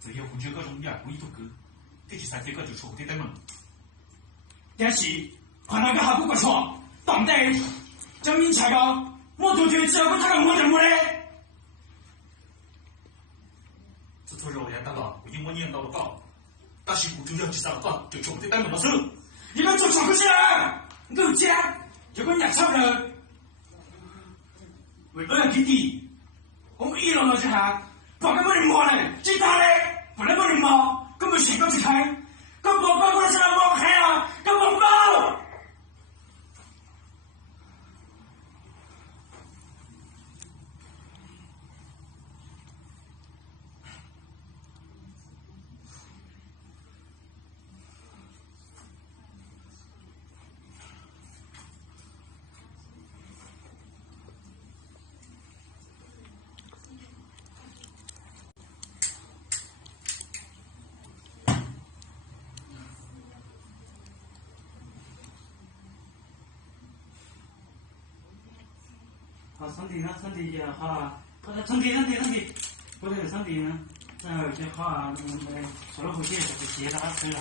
这些红酒各种也贵都够，这3天个就出不得门。但是看那个还不过错，当地将民财个，我都觉得这个他个没得没嘞。这头肉也得了，我因我年到了高，但是我就要去上班，就出不得门了手。你们做错个事啊！你给我讲，结果人家吵了。为了弟弟，我们一路去看，把根本的毛嘞，其他嘞不能把的毛，根本谁都去看，根本把我是毛看啊，根本毛。好，身体呢？身体也好啊。身体，不对，身体呢？然后就好啊。说了不写，就不写了，睡了。